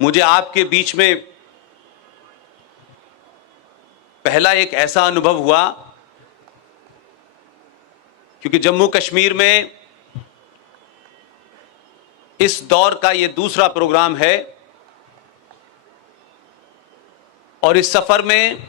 मुझे आपके बीच में पहला एक ऐसा अनुभव हुआ, क्योंकि जम्मू कश्मीर में इस दौर का ये दूसरा प्रोग्राम है और इस सफर में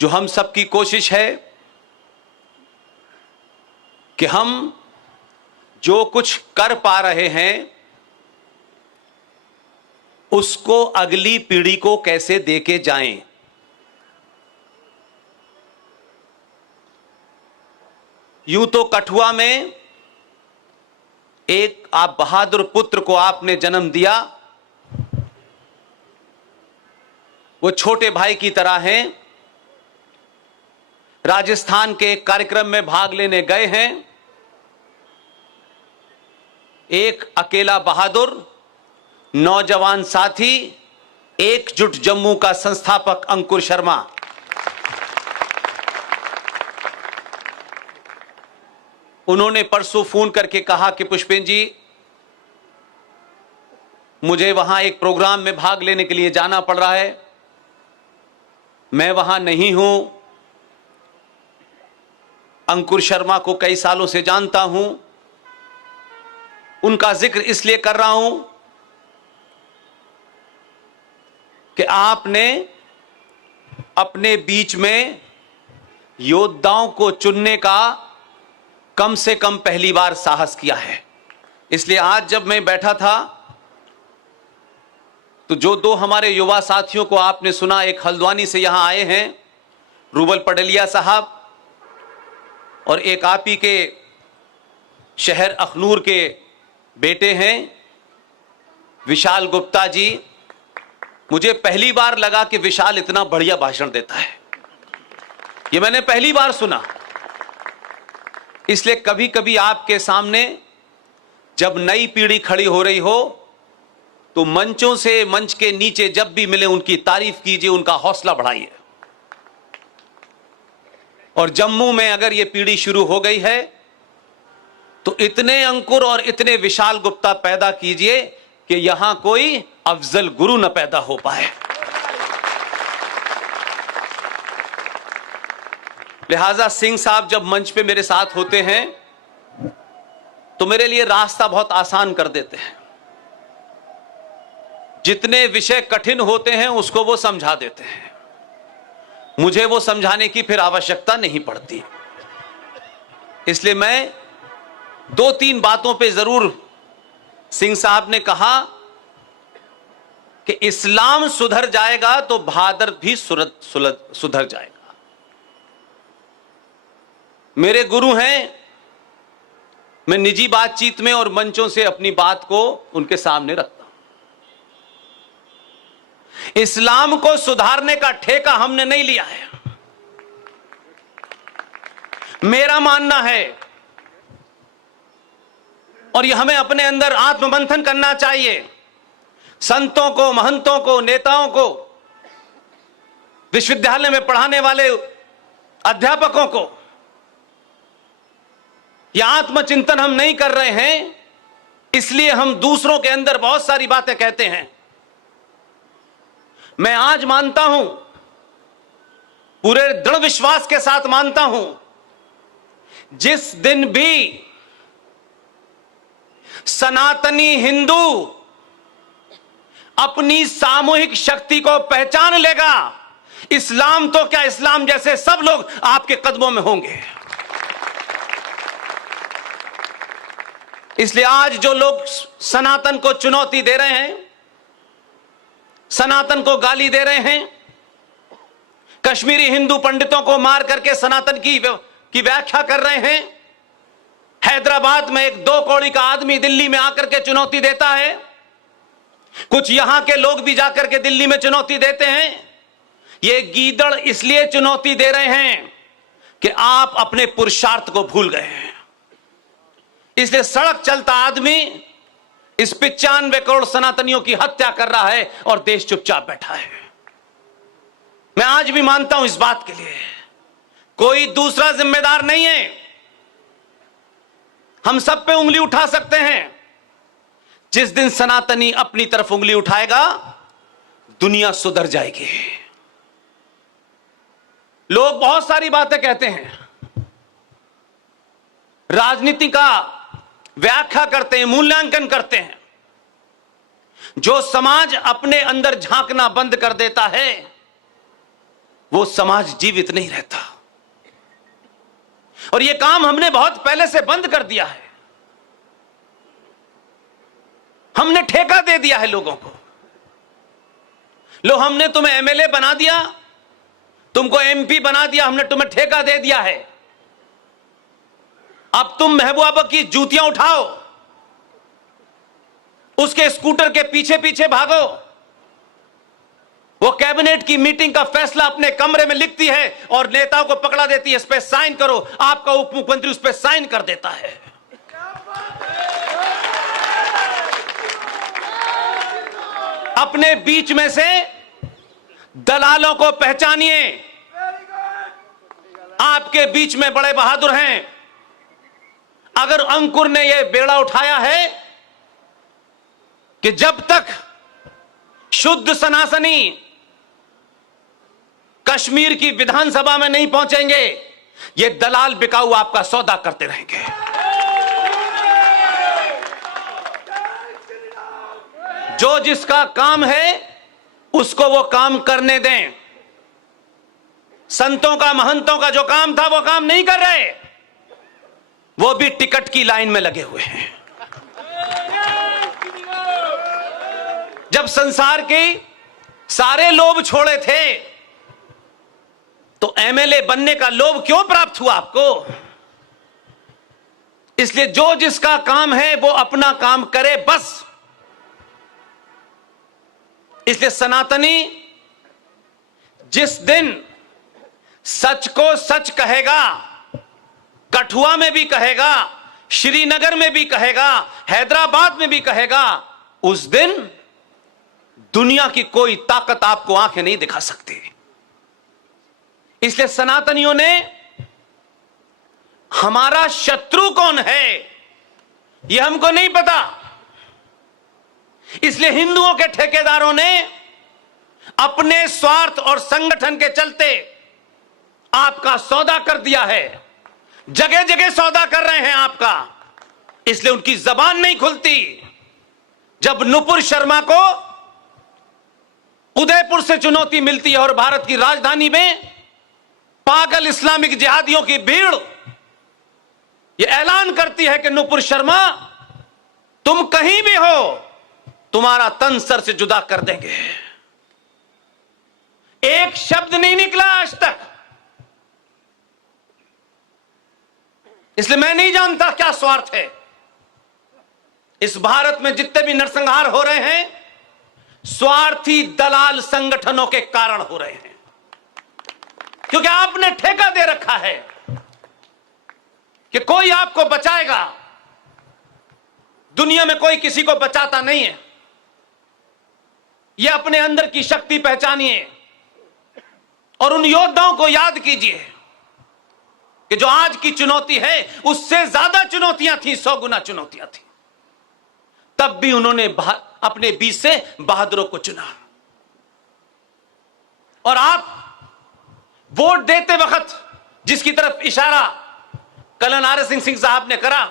जो हम सबकी कोशिश है कि हम जो कुछ कर पा रहे हैं उसको अगली पीढ़ी को कैसे देके जाएं। यूं तो कठुआ में एक आप बहादुर पुत्र को आपने जन्म दिया, वो छोटे भाई की तरह हैं। राजस्थान के एक कार्यक्रम में भाग लेने गए हैं। एक अकेला बहादुर नौजवान साथी, एकजुट जम्मू का संस्थापक अंकुर शर्मा, उन्होंने परसों फोन करके कहा कि पुष्पेन जी, मुझे वहां एक प्रोग्राम में भाग लेने के लिए जाना पड़ रहा है, मैं वहां नहीं हूं। अंकुर शर्मा को कई सालों से जानता हूं, उनका जिक्र इसलिए कर रहा हूं कि आपने अपने बीच में योद्धाओं को चुनने का कम से कम पहली बार साहस किया है। इसलिए आज जब मैं बैठा था तो जो दो हमारे युवा साथियों को आपने सुना, एक हल्द्वानी से यहां आए हैं रूबल पडलिया साहब, और एक आप ही के शहर अखनूर के बेटे हैं विशाल गुप्ता जी। मुझे पहली बार लगा कि विशाल इतना बढ़िया भाषण देता है, ये मैंने पहली बार सुना। इसलिए कभी कभी आपके सामने जब नई पीढ़ी खड़ी हो रही हो तो मंचों से, मंच के नीचे जब भी मिले उनकी तारीफ कीजिए, उनका हौसला बढ़ाइए। और जम्मू में अगर यह पीढ़ी शुरू हो गई है तो इतने अंकुर और इतने विशाल गुप्ता पैदा कीजिए कि यहां कोई अफजल गुरु न पैदा हो पाए। लिहाजा सिंह साहब जब मंच पे मेरे साथ होते हैं तो मेरे लिए रास्ता बहुत आसान कर देते हैं। जितने विषय कठिन होते हैं उसको वो समझा देते हैं, मुझे वो समझाने की फिर आवश्यकता नहीं पड़ती। इसलिए मैं दो तीन बातों पे जरूर, सिंह साहब ने कहा कि इस्लाम सुधर जाएगा तो भादर भी सुधर जाएगा। मेरे गुरु हैं, मैं निजी बातचीत में और मंचों से अपनी बात को उनके सामने रखता हूं। इस्लाम को सुधारने का ठेका हमने नहीं लिया है। मेरा मानना है, और यह हमें अपने अंदर आत्ममंथन करना चाहिए, संतों को, महंतों को, नेताओं को, विश्वविद्यालय में पढ़ाने वाले अध्यापकों को, यह आत्मचिंतन हम नहीं कर रहे हैं, इसलिए हम दूसरों के अंदर बहुत सारी बातें कहते हैं। मैं आज मानता हूं, पूरे दृढ़ विश्वास के साथ मानता हूं, जिस दिन भी सनातनी हिंदू अपनी सामूहिक शक्ति को पहचान लेगा, इस्लाम तो क्या, इस्लाम जैसे सब लोग आपके कदमों में होंगे। इसलिए आज जो लोग सनातन को चुनौती दे रहे हैं, सनातन को गाली दे रहे हैं, कश्मीरी हिंदू पंडितों को मार करके सनातन की व्याख्या कर रहे हैं, हैदराबाद में एक 2 कौड़ी का आदमी दिल्ली में आकर के चुनौती देता है, कुछ यहां के लोग भी जाकर के दिल्ली में चुनौती देते हैं। ये गीदड़ इसलिए चुनौती दे रहे हैं कि आप अपने पुरुषार्थ को भूल गए हैं। इसलिए सड़क चलता आदमी इस 95 करोड़ सनातनियों की हत्या कर रहा है और देश चुपचाप बैठा है। मैं आज भी मानता हूं इस बात के लिए कोई दूसरा जिम्मेदार नहीं है। हम सब पे उंगली उठा सकते हैं, जिस दिन सनातनी अपनी तरफ उंगली उठाएगा दुनिया सुधर जाएगी। लोग बहुत सारी बातें कहते हैं, राजनीति का व्याख्या करते हैं, मूल्यांकन करते हैं। जो समाज अपने अंदर झांकना बंद कर देता है वो समाज जीवित नहीं रहता, और यह काम हमने बहुत पहले से बंद कर दिया है। हमने ठेका दे दिया है लोगों को। लो, हमने तुम्हें एमएलए बना दिया, तुमको एमपी बना दिया, हमने तुम्हें ठेका दे दिया है। अब तुम महबूबा की जूतियां उठाओ, उसके स्कूटर के पीछे पीछे भागो। वो कैबिनेट की मीटिंग का फैसला अपने कमरे में लिखती है और नेताओं को पकड़ा देती है, इस पे साइन करो। आपका उप मुख्यमंत्री उस पे साइन कर देता है। अपने बीच में से दलालों को पहचानिए। आपके बीच में बड़े बहादुर हैं। अगर अंकुर ने यह बेड़ा उठाया है कि जब तक शुद्ध सनातनी कश्मीर की विधानसभा में नहीं पहुंचेंगे, ये दलाल बिकाऊ आपका सौदा करते रहेंगे। जो जिसका काम है उसको वो काम करने दें। संतों का, महंतों का जो काम था वो काम नहीं कर रहे, वो भी टिकट की लाइन में लगे हुए हैं। जब संसार के सारे लोभ छोड़े थे तो एमएलए बनने का लोभ क्यों प्राप्त हुआ आपको? इसलिए जो जिसका काम है वो अपना काम करे बस। इसलिए सनातनी जिस दिन सच को सच कहेगा, कठुआ में भी कहेगा, श्रीनगर में भी कहेगा, हैदराबाद में भी कहेगा, उस दिन दुनिया की कोई ताकत आपको आंखें नहीं दिखा सकती। इसलिए सनातनियों ने हमारा शत्रु कौन है यह हमको नहीं पता। इसलिए हिंदुओं के ठेकेदारों ने अपने स्वार्थ और संगठन के चलते आपका सौदा कर दिया है। जगह जगह सौदा कर रहे हैं आपका, इसलिए उनकी जबान नहीं खुलती। जब नुपुर शर्मा को उदयपुर से चुनौती मिलती है और भारत की राजधानी में पागल इस्लामिक जिहादियों की भीड़ यह ऐलान करती है कि नुपुर शर्मा तुम कहीं भी हो, तुम्हारा तन सर से जुदा कर देंगे, एक शब्द नहीं निकला आज तक। इसलिए मैं नहीं जानता क्या स्वार्थ है। इस भारत में जितने भी नरसंहार हो रहे हैं स्वार्थी दलाल संगठनों के कारण हो रहे हैं, क्योंकि आपने ठेका दे रखा है कि कोई आपको बचाएगा। दुनिया में कोई किसी को बचाता नहीं है। यह अपने अंदर की शक्ति पहचानिए और उन योद्धाओं को याद कीजिए कि जो आज की चुनौती है उससे ज्यादा चुनौतियां थी, 100 गुना चुनौतियां थी। तब भी उन्होंने अपने बीच से बहादुरों को चुना। और आप वोट देते वक्त जिसकी तरफ इशारा कल नारे सिंह साहब ने करा,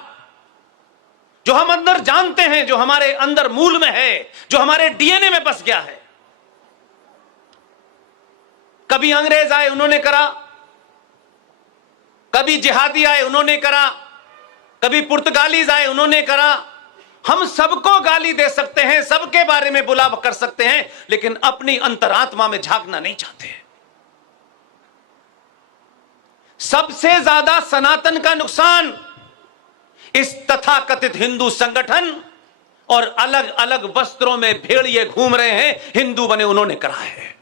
जो हम अंदर जानते हैं, जो हमारे अंदर मूल में है, जो हमारे डीएनए में बस गया है। कभी अंग्रेज आए उन्होंने करा, कभी जिहादी आए उन्होंने करा, कभी पुर्तगालीज आए उन्होंने करा। हम सबको गाली दे सकते हैं, सबके बारे में बुला कर सकते हैं, लेकिन अपनी अंतरात्मा में झांकना नहीं चाहते। सबसे ज्यादा सनातन का नुकसान इस तथाकथित हिंदू संगठन और अलग अलग वस्त्रों में भेड़िए घूम रहे हैं हिंदू बने उन्होंने करा है।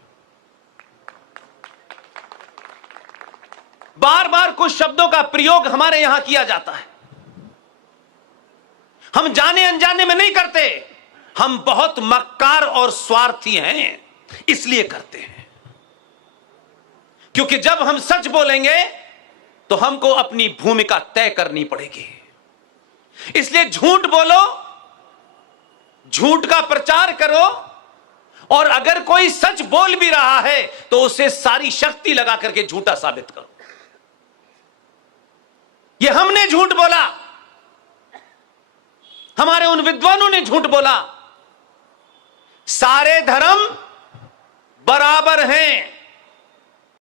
बार बार कुछ शब्दों का प्रयोग हमारे यहां किया जाता है, हम जाने अनजाने में नहीं करते। हम बहुत मक्कार और स्वार्थी हैं इसलिए करते हैं, क्योंकि जब हम सच बोलेंगे तो हमको अपनी भूमिका तय करनी पड़ेगी। इसलिए झूठ बोलो झूठ का प्रचार करो, और अगर कोई सच बोल भी रहा है तो उसे सारी शक्ति लगा करके झूठा साबित करो। यह हमने झूठ बोला, हमारे उन विद्वानों ने झूठ बोला। सारे धर्म बराबर हैं,